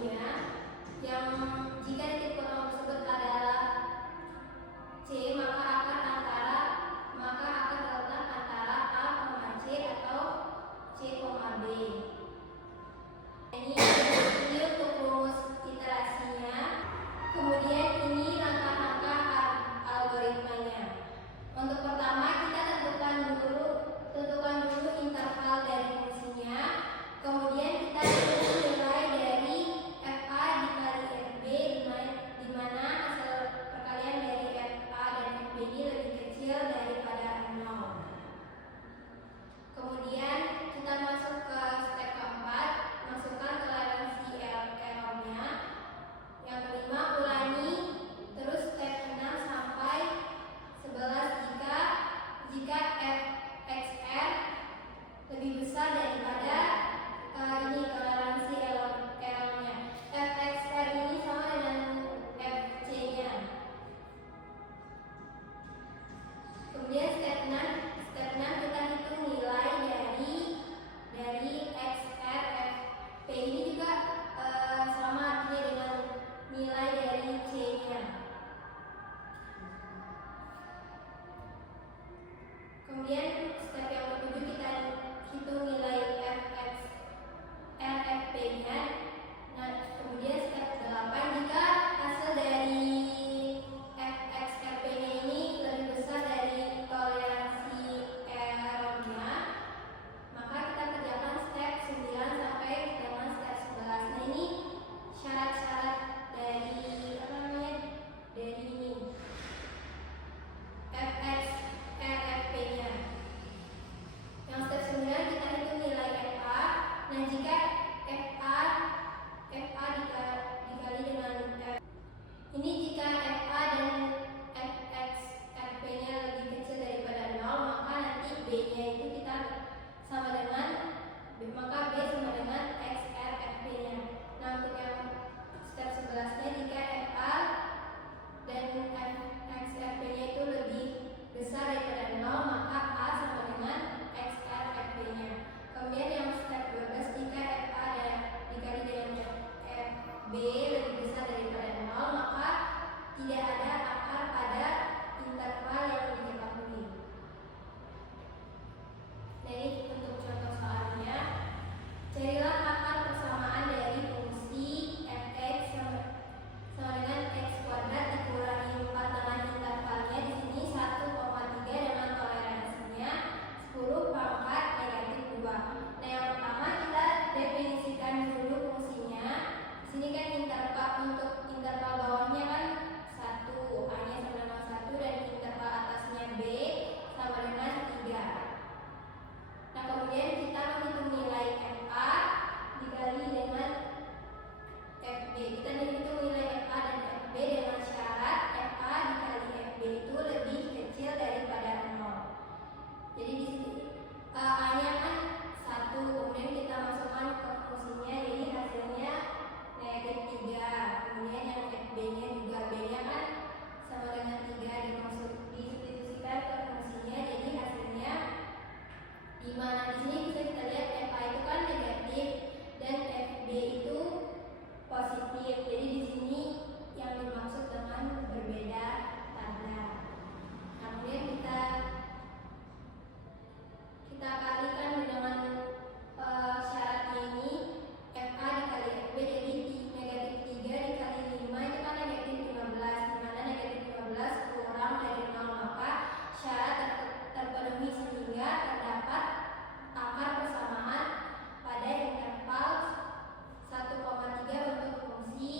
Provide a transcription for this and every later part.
fungsinya, yang jika titik potong tersebut adalah C, maka akar terletak antara A, C atau C, B. Ini untuk rumus iterasinya. Kemudian ini langkah-langkah algoritmanya. Untuk pertama kita tentukan dulu interval dari fungsinya. Kemudian kita hitung nilai dari FA dikali FB, di mana hasil perkalian dari FA dan FB ini lebih kecil daripada 0. Kemudian kita masuk ke step keempat, masukkan toleransi errornya. Yang kelima, ulangi terus step 6 sampai 11 jika fxr lebih besar daripada ini toleransi errornya. Fxr ini sama dengan fc-nya. Kemudian step 6 kita hitung nilai dari xr fp ini juga sama artinya dengan nilai dari c-nya. Kemudian step yang ketujuh kita hitung nilai RFP-nya. Nah, kemudian step 8, jika hasil dari FXRP-nya ini lebih besar dari toleransi errornya, maka kita kerjakan step 9 sampai dengan step 11. Nah, ini syarat-syarat dari ini FXRFP-nya. Yang step 9 kita hitung nilai FA. Nah, jika FA dikali dengan ini jika FA dan FXRP-nya lebih kecil daripada 0, maka nanti B-nya itu kita sama dengan maka B sama dengan XRFP-nya. Nah, untuk yang step 11-nya jika FA dan XRP-nya itu lebih besar daripada 0, maka A sama dengan XRFP-nya. Kemudian yang step 12, jika FA dikali dengan FB lebih besar daripada 0, maka tidak ada akar pada interval yang diketahui. Nah, ini untuk contoh soalnya. Carilah akar persamaan dari fungsi fx sama dengan x kuadrat dikurangi 4 dengan intervalnya di sini 1,3 dengan toleransinya 10 pangkat negatif 2. Nah, yang pertama kita definisikan dulu fungsinya. Di sini kan untuk interval bawahnya kan 1, A-nya sama dengan 1, dan interval atasnya B sama dengan 3. Nah, kemudian kita menghitung nilai FA dikali dengan FB. Kita menghitung nilai FA dan FB dengan syarat FA dikali FB itu lebih kecil daripada 0. Jadi di sini A-nya kan 1, kemudian kita masukkan ke fungsinya, jadi hasilnya negatif 3. Kemudian yang FB-nya juga B-nya kan sama dengan 3, disubstitusikan ke fungsinya, jadi hasilnya 5. Nah, di sini bisa kita lihat FA itu kan negatif dan FB itu positif. Jadi di sini yang dimaksud dengan berbeda tanda. Nah, kemudian kita kalikan dengan syaratnya ini FA dikali FB, jadi negatif 3 dikali 5 itu kan negatif 15, dimana negatif 15 kurang dari 0, maka syarat terpenuhi sehingga terdapat akar persamaan pada interval 1,3 untuk fungsi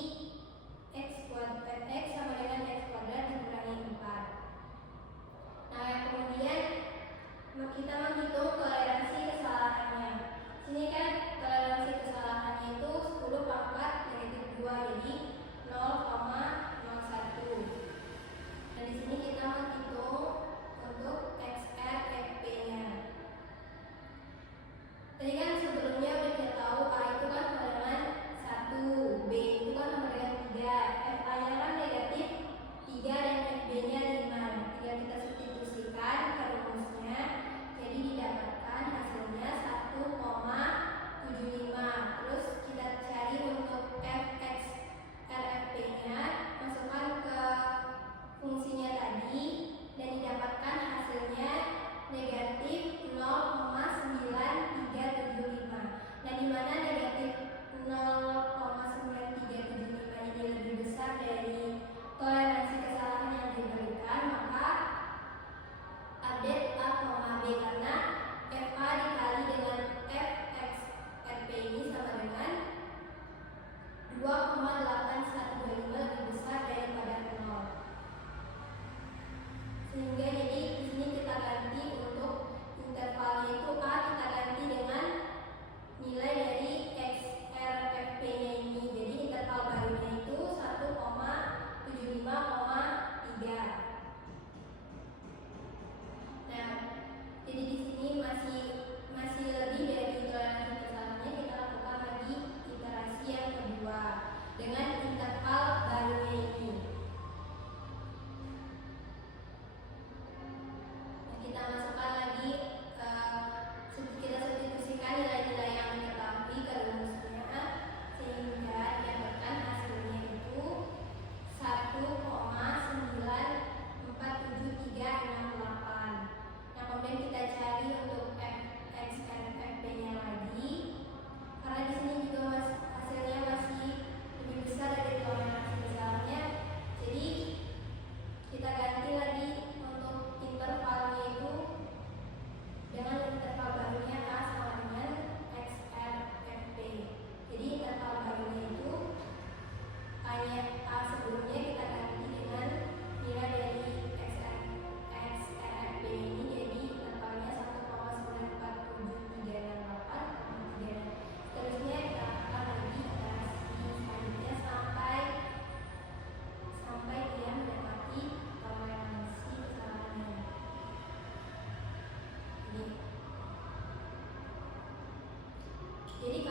Jadi